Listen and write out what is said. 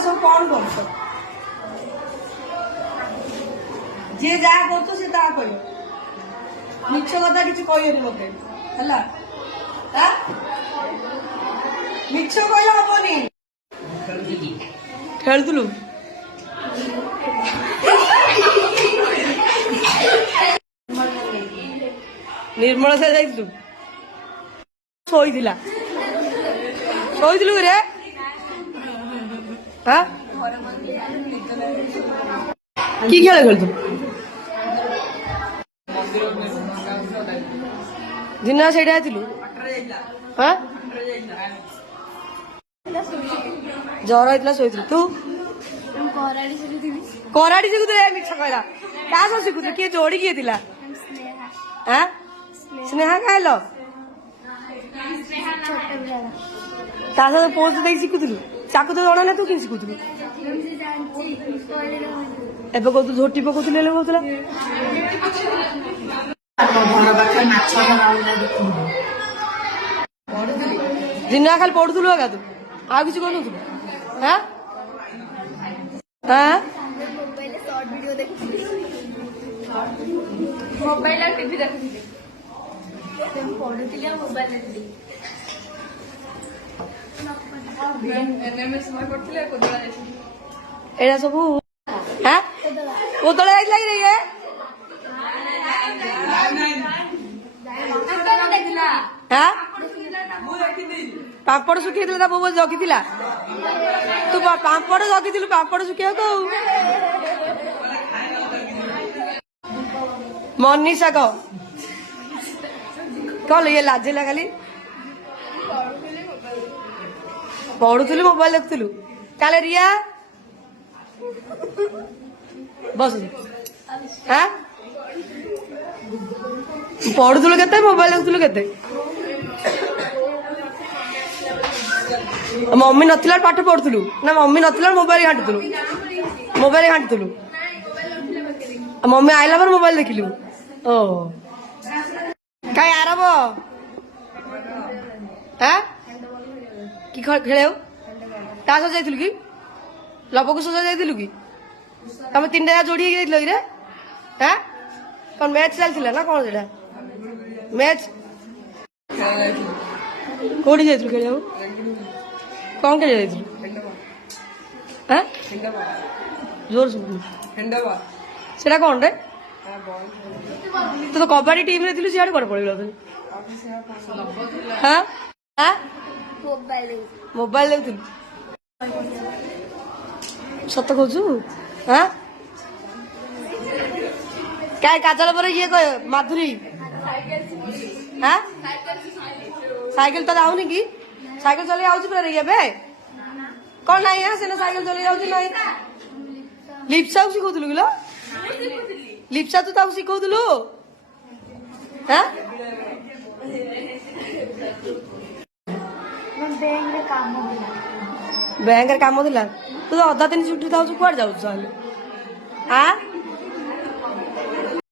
सब कौन कर जे जहाँ कर से ता कह मिछ कथा किसी कहनी मत है मिछ कहले हेनी खेलुलु निर्मल से जाइलु शोइला शोइलु रे हाँ की खेल खेलु दिन से हाँ जर होता शोल तू कराड़ी शिखुले मिछ कहला क्या सब शिखुल किए जोड़ी किए थिला हाँ स्नेहा कहल पोस्ट देख शिखुलु ताकू तो जना ना तू कि शिखुलु एबे को तू झोटी पकोतले ले कहतला दिन खाली पढ़ुलु आगा तू आ किसी कौन हाँ हाँ मोबाइल और टीवी देखुଥିଲି पढुଥିଲି आ मोबाइल देखुଥିଲି एनएमएस समय पढुଥିଲେ कोदळा जायଥିଲି एडा सब हाँ कोदळा जायला रे ये हाँ पापड़ सुखी बोबो जगी तू पापड़ जगी पापड़ सुखिया तो मनीषा कह ये लाजिला खाली पढ़ुलु मोबाइल देखुलु काले रिया बस हाँ पढ़ुलु केते मोबाइल देखुलु केते मम्मी नथिला पाठ पढ़ुलु ना मम्मी नथिला मोबाइल घाटुलु मम्मी आइला पर मोबाइल देखिलु ओ कहीं आरब हाँ कि खेले ता सह जाइलु कि लबक सह जाइलु कि तुम तीन टा जोड़ी कि रे हाँ कौन मैच चलता ना कौन से मैच कौटी जाइलु खेल कौन खेल जाइलु हाँ जोर सुन सेटा कौन रे तो कबाड़ी टीम रे थिलु सियाडे कोन पळिलो हाँ हाँ मोबाइल देखुलु सत कहू हाँ क्या काजल पर ये माधुरी हाँ साइकिल तो जाऊनी कि साइकिल चले आउची पर रे बे कौन नहीं है सेना साइकिल चले जाउची नहीं लिप्सा शिखुलु कि लिप्सा तू ताऊ शिखुलु हाँ बैंक काम दिला तू तो अधा दिन छुट्टी था कुआड़ जाऊ हाँ